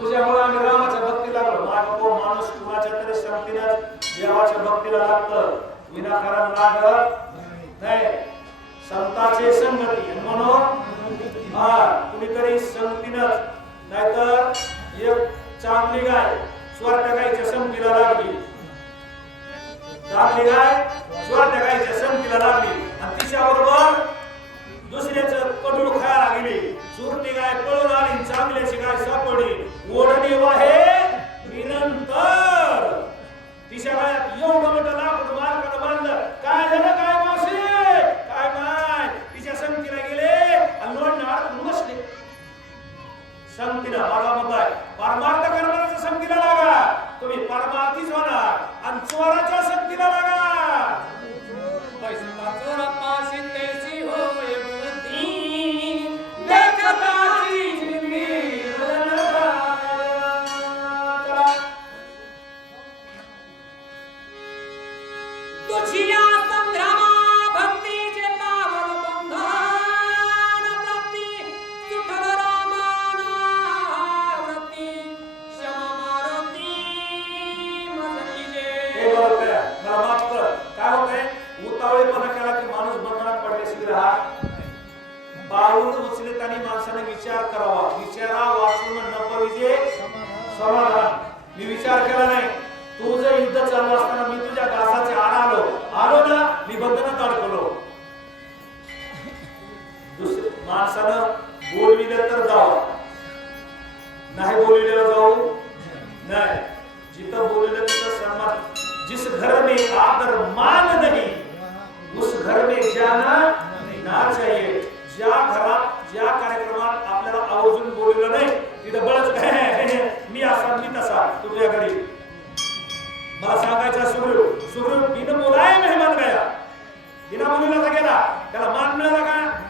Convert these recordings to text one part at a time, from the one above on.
तुझ्यामुळे आम्ही रामाच्या भक्ती लागलो मानव माणूस कुणाच्या तरी शक्तीने देवाच्या भक्तीला लागत? विनाकारण लागत नाही. संताचे संगती. म्हणून हा कुणीतरी संगतीनच नाहीतर एक चांगली गाय स्वर्ग गायच्या संगतीला लागली. लागली गाय स्वर्ग गायच्या संगतीला लागली. आणि तिच्या बरोबर दुसऱ्याच कडूळ खायला गेली चुरटी गाय you are here. मला माफ कर. काय होतंय? उतावळेपणा केला की माणूस बंधनात पडल्याशी राहा बाळून उचले आणि माणसाने विचार करावा. विचारा वाचून न पाहिजे समाधान. मी विचार केला नाही. तू जर युद्ध चालू असताना मी तुझ्या घासाचे आड आलो. आलो ना मी बंधनात अडकलो दुसरे माणसानं बोलविलं तर जावं नाही बोलविलेलं जाऊ? नाही. जिथं बोलेगा तिथं सन्मान. जिस घर में आदर मान नहीं उस घर में जाना ना चाहिए। ज्या घरात ज्या कार्यक्रमात आपल्याला आवर्जून बोललेलं नाही तिथं बळच मी असा मी तसा तुझ्या घरी. मला सांगायचा सुग्रीव सुग्रीव तिनं बोलाय मेहमान गया. बिना मुलीला गेला. त्याला मान मिळाला का?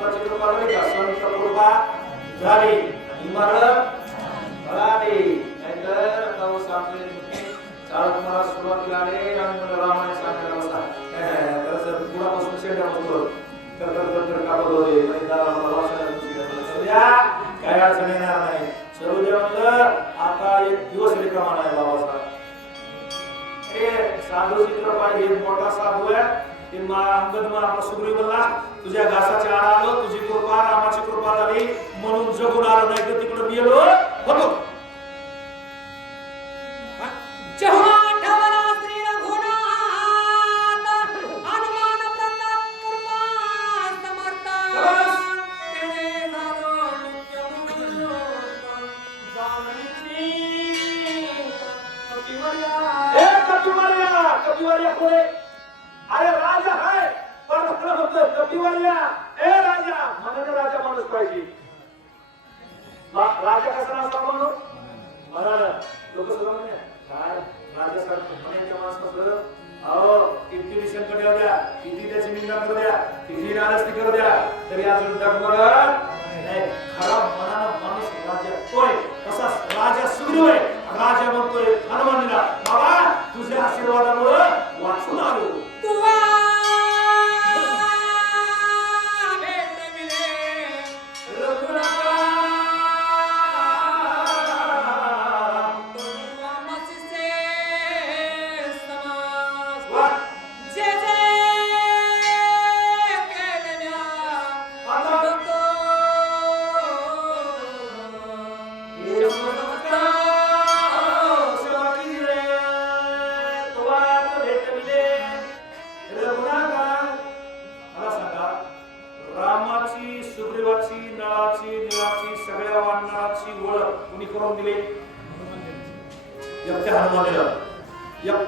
संतांची कृपा का संत कृपा झाली. इमारत झाली नाहीतर आता हो व मला सुरुवातीला आले. आणि मला सांगायला बसा पुढापासून तर तर तर तर कापत होते. दादा मला अडचण येणार नाही. सर्व आता एक दिवस रिकामा नाही बाबासाहेब. हे साधू चित्रपट हे मोठा साधू आहे. ते मा अंगद मा आपला सुग्रीव बोलला तुझ्या घासाच्या आड आलो तुझी कृपा रामाची कृपा झाली म्हणून जगून आलो नाही तर तिकडे गेलो होतो. जेव्हा किती त्याची निंदा करू द्या? किती नाराजगी करू द्या? तरी अजून डगमगत नाही. खरा मनानं माणूस राजा. तोय तसाच राजा सुग्रीव आहे. राजा म्हणतोय हनुमानीला बाबा तुझ्या आशीर्वादामुळं वाचून आलो. बरोबर कुणी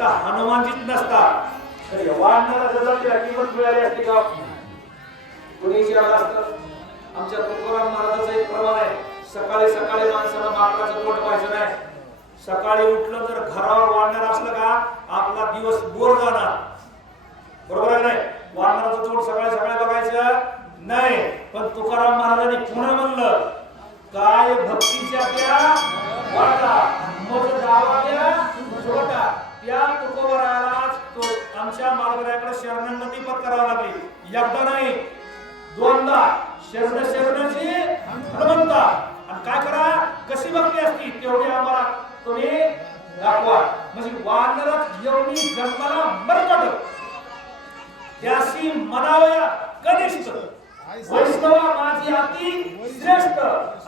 हनुमानजीत नसता. तर मिळाली असती सकाळी सकाळी माणसाला माकडाचं पोट नाही. सकाळी उठलं जर घरावर वाढणार असलं का? आपला दिवस बोर जाणार. नाही? वाढणाराचं तोड सकाळी सकाळी बघायचं नाही. पण तुकाराम महाराजांनी पुन्हा म्हणलं काय भक्तीच्या त्या वाटा मग जावाल्या छोटा. त्या तुकोबरालाच तो आमच्या मार्गदर्शनाकडे शरणागती पत्करावी लागली. एकदा नाही दोनदा. शरण शरणाची हनुमंता. आणि काय करा कशी भक्ती असती तेवढी आम्हाला तुम्ही दाखवा. म्हणजे वानरात एवढी जन्माला मरकट त्याशी म्हणावया कनिष्ठ वैष्णव माझी अति श्रेष्ठ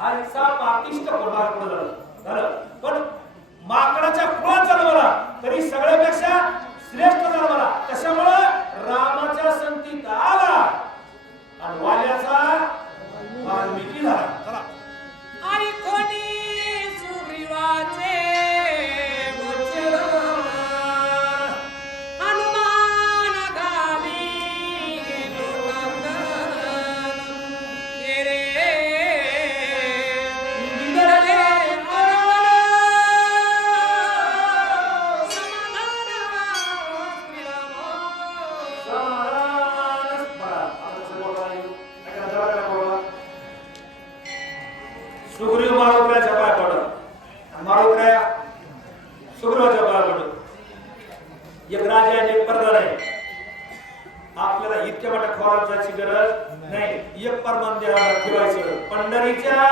आईचा पाकिष्ट कोणाला पडलं झालं पण माकडाच्या कुळात जन्मला तरी सगळ्यापेक्षा श्रेष्ठ जन्मला कशामुळं? रामाच्या संतीत आला. आणि वाल्याचा वाल्मिकी झाला. सुग्रीव मारुत्राच्या पाय पडत आणि मारुत्र्या सुग्रीवाच्या पाय पडत एक राजा आणि एक प्रधान आहे. आपल्याला इतक्या मोठ्या खोरात जायची गरज नाही. एक परमान देवाला ठेवायचं पंढरीच्या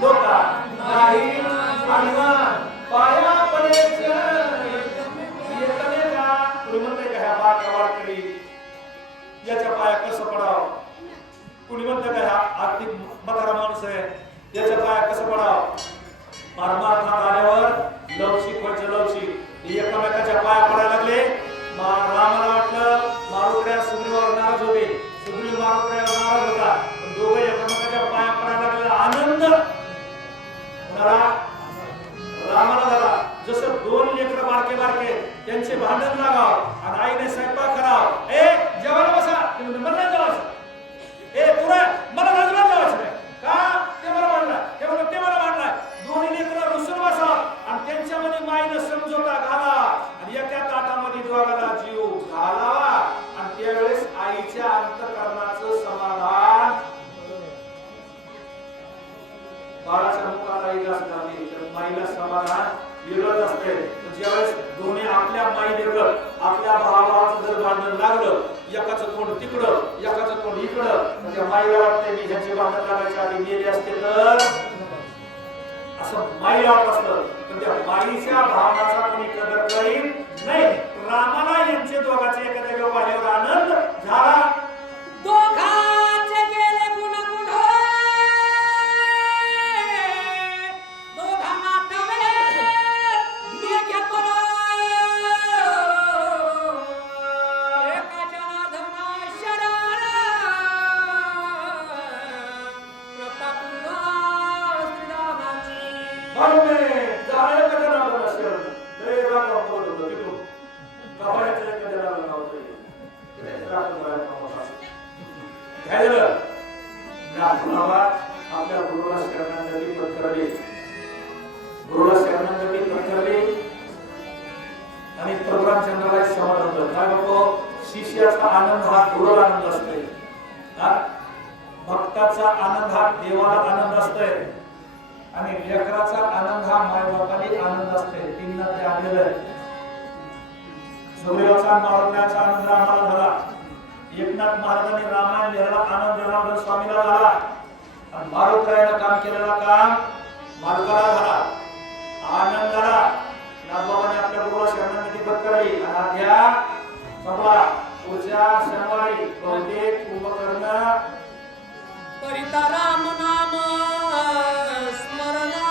लोका नाही हनुमान पाया याच्या पाया कसं पडावं? कुणी म्हणतं का ह्या आर्थिक म्हातारा माणूस आहे? त्याचं पाया कसं पडावं? परमार्थात आल्यावर लवचिक व्हायचं लवचिक. एकमेकाच्या पाया पडायला लागले. मा- रामाला वाटलं मारुकड्या सुग्रीवावर नाराज होते. सुग्रीव मारुत्र्यावर नाराज होता. पण दोघे एकमेकाच्या पाया पडायला लागले. आनंद. रामाला झाला. जसं दोन लेकर बारके बारके त्यांचे भांडण लागाव. वेगळंच असते ज्यावेळेस दोन्ही आपल्या माई लेकर आपल्या भावाचं जर भांडण लागलं एकाचं तोंड तिकडं एकाचं तोंड इकडं तर त्या माईला वाटते मी ह्याचे भांडण लागायच्या आधी गेले असते तर असं माई वाटत असतं पण त्या माईच्या भावनाचा कोणी कदर करीन नाही. रामाला यांचे दोघांचे एका जागेवर पाहिल्यावर आनंद झाला? दोन आठवणावा आपल्या गुरुला शरणांसाठी पत्करले. गुरुला शरणांसाठी पत्करले. आणि प्रभुराम चंद्राला एक समाधान काय बाबा शिष्याचा आनंद हा गुरुला आनंद असतोय. भक्ताचा आनंद हा देवाला आनंद असतोय. आणि लेकराचा आनंद हा मायबापाने आनंद असतोय. तीनदा ते आलेलं आहे. सुग्रीवाचा मारुत्याचा आनंद आम्हाला झाला. एकनाथ महाराजांनी रामायण लिहायला आनंद जनार्दन स्वामीला झाला आणि मारुत्रायानं काम केलेला काम मालकाला झाला. आनंद झाला नाथबाबाने आपल्या गुरुला शरणागती करावी आणि अध्या संपला पुढच्या शनिवारी बहुतेक कुंभकर्ण. परिता राम नाम स्मरणा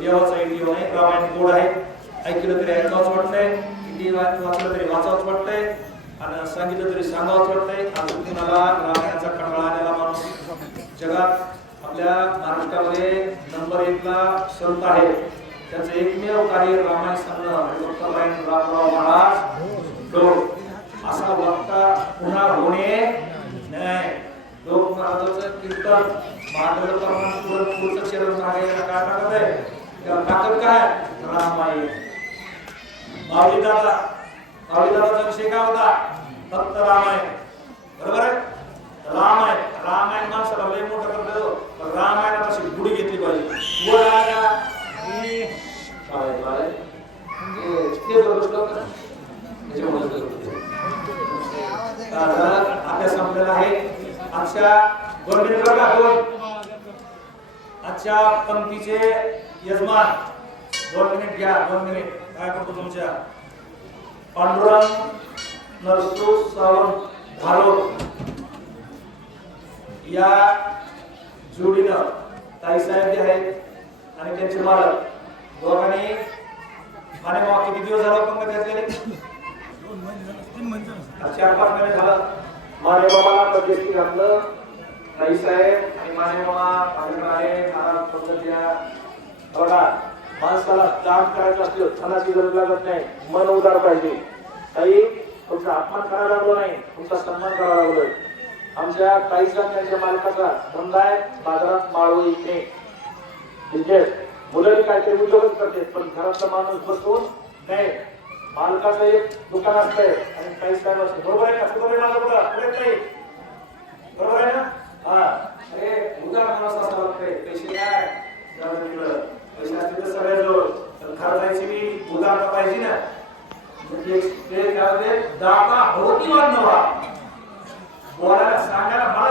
देवाचा इट येऊ नाही रामायण गोड आहे. ऐकलं तरी ऐकावंच वाटतंय इटी वाचलं तरी वाचावंच वाटतंय आणि सांगितलं तरी सांगावंच वाटतंय. अजून कुणाला रामायणाचा कंटाळा आलेला माणूस जगात आपल्या महाराष्ट्रामध्ये नंबर एकला संत आहे. त्याचं एकमेव कार्य रामायण सांगणं डॉक्टर रामराव महाराज लोक असा वक्ता पुन्हा होणे नाही लोक महाराजाचं कीर्तन माधव परमान पुढचं चरण आहे काय टाकत आहे. त्याला ताकद काय? रामायण. माऊली दादा विषय काय होता? फक्त रामायण. बरोबर आहे? रामायण. रामायण माणसाला लय मोठं करतो हो. पण रामायणात अशी गुढी घेतली पाहिजे. वर आल्या काय ते संपलेला आहे. आजच्या दोन. मिनिट आजच्या पंक्तीचे यजमान दोन मिनिट घ्या दोन मिनिट. काय करतो तुमच्या? पांडुरंग नरसू सावंत धारोड या जोडीनं ताईसाहेब जे आहेत आणि त्यांचे मालक दोघांनी आणि मग किती दिवस झाला पंगत घेतलेले चार पाच महिने झालं. माने बाबाला प्रदेशी घातलं. ताईसाहेब आणि माने मामा आहे महाराज पद्धत या बघा माणसाला काम करायचं असलं धनाची गरज लागत नाही. मन उदार पाहिजे. काही तुमचा अपमान करायला लागलो नाही. तुमचा सन्मान करायला लागलोय आमच्या काही जणांच्या त्यांच्या मालकाचा धंदा आहे बाजारात माळव इथे. बिझनेस मुलं काहीतरी उद्योगच करते पण घरातला माणूस बसून नाही. मालकाचं एक दुकान असतंय आणि काही काय नसतं बरोबर आहे का? कुठं माझा कुठं कुठे नाही बरोबर आहे ना? हा. अरे उदार माणूस म्हणजे शास्त्री सगळ्याजवळ तर खरडायची मी उदाहरणं पाहिजे ना. म्हणजे ते दाता होती बांधवा. बोलायला सांगायला